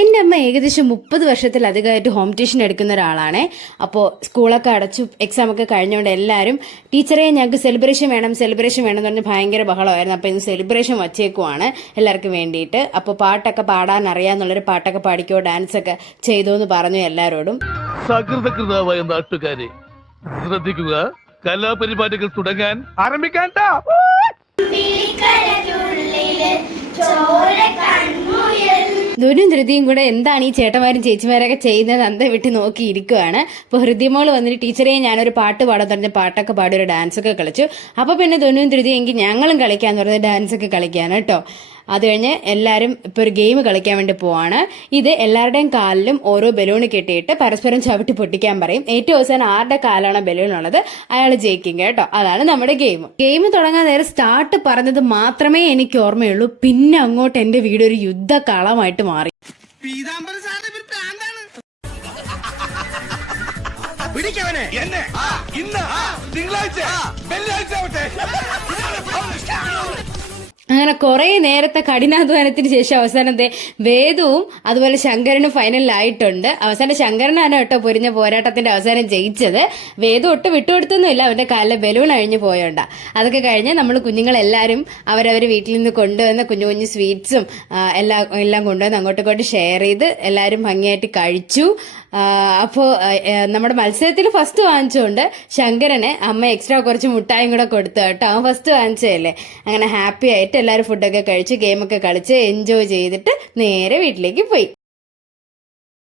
എൻ്റെ അമ്മ ഏകദേശം 30 വർഷത്തിലധികമായിട്ട് ഹോം ട്യൂഷൻ എടുക്കുന്ന ഒരാളാണ്. അപ്പോൾ സ്കൂളൊക്കെ അടച്ചു, എക്സാം ഒക്കെ കഴിഞ്ഞുകൊണ്ട് എല്ലാവരും ടീച്ചറെ ഞങ്ങൾക്ക് സെലിബ്രേഷൻ വേണം എന്ന് പറഞ്ഞ് ഭയങ്കര ബഹളമായിരുന്നു. അപ്പോൾ ഇന്ന് സെലിബ്രേഷൻ വച്ചേക്കുവാണ് എല്ലാവർക്കും വേണ്ടിയിട്ട്. അപ്പോൾ പാട്ടൊക്കെ പാടാൻ അറിയാന്നുള്ളൊരു പാട്ടൊക്കെ പാടിക്കോ, ഡാൻസ് ഒക്കെ ചെയ്തോ എന്ന് പറഞ്ഞു എല്ലാവരോടും. സകൃതകൃതമായ നാട്ടുകാരെ ശ്രദ്ധിക്കുക, കലാപരിപാടികൾ തുടങ്ങാൻ ആരംഭിക്കാൻ. ധുനും ധൃതിയും കൂടെ എന്താണ് ഈ ചേട്ടന്മാരും ചേച്ചിമാരൊക്കെ ചെയ്യുന്നത് അന്ത വിട്ട് നോക്കിയിരിക്കുകയാണ്. അപ്പോൾ ഹൃദ്യമോള് വന്നിട്ട് ടീച്ചറെ ഞാനൊരു പാട്ട് പാടാൻ പറഞ്ഞ പാട്ടൊക്കെ പാടി ഒരു ഡാൻസ് ഒക്കെ കളിച്ചു. അപ്പോൾ പിന്നെ ധുനും ധൃതിയും എങ്കിൽ ഞങ്ങളും കളിക്കാന്ന് പറഞ്ഞ ഡാൻസ് ഒക്കെ കളിക്കാൻ കേട്ടോ. അത് കഴിഞ്ഞ് എല്ലാവരും ഇപ്പോൾ ഒരു ഗെയിം കളിക്കാൻ വേണ്ടി പോവാണ്. ഇത് എല്ലാവരുടെയും കാലിലും ഓരോ ബലൂൺ കെട്ടിയിട്ട് പരസ്പരം ചവിട്ടി പൊട്ടിക്കാൻ പറയും. ഏറ്റവും അവസാനം ആരുടെ കാലാണോ ബലൂൺ ഉള്ളത് അയാൾ ജയിക്കും കേട്ടോ. അതാണ് നമ്മുടെ ഗെയിം തുടങ്ങാൻ നേരം സ്റ്റാർട്ട് പറഞ്ഞത് മാത്രമേ എനിക്ക് ഓർമ്മയുള്ളൂ. പിന്നെ അങ്ങോട്ട് എന്റെ വീട് ഒരു യുദ്ധക്കളമായിട്ട് മാറി. അങ്ങനെ കുറെ നേരത്തെ കഠിനാധ്വാനത്തിന് ശേഷം അവസാനത്തെ വേദവും അതുപോലെ ശങ്കരനും ഫൈനലിലായിട്ടുണ്ട്. അവസാനം ശങ്കരനാണ് കേട്ടോ പൊരിഞ്ഞ പോരാട്ടത്തിന്റെ അവസാനം ജയിച്ചത്. വേദം ഒട്ടും വിട്ടുകൊടുത്തൊന്നുമില്ല, അവന്റെ കാലിലെ ബലൂൺ അഴിഞ്ഞു പോയോണ്ടാ. അതൊക്കെ കഴിഞ്ഞ് നമ്മൾ കുഞ്ഞുങ്ങളെല്ലാവരും അവരവർ വീട്ടിൽ നിന്ന് കൊണ്ടുവന്ന കുഞ്ഞു കുഞ്ഞു സ്വീറ്റ്സും എല്ലാം കൊണ്ടുവന്ന് അങ്ങോട്ടും ഷെയർ ചെയ്ത് എല്ലാവരും ഭംഗിയായിട്ട് കഴിച്ചു. അപ്പോൾ നമ്മുടെ മത്സരത്തിൽ ഫസ്റ്റ് വാങ്ങിച്ചുകൊണ്ട് ശങ്കരന് അമ്മ എക്സ്ട്രാ കുറച്ച് മുട്ടായും കൂടെ കൊടുത്തു കേട്ടോ. അവൻ ഫസ്റ്റ് വാങ്ങിച്ചതല്ലേ. അങ്ങനെ ഹാപ്പി ആയിട്ട് എല്ലാവരും ഫുഡൊക്കെ കഴിച്ച് ഗെയിമൊക്കെ കളിച്ച് എൻജോയ് ചെയ്തിട്ട് നേരെ വീട്ടിലേക്ക് പോയി.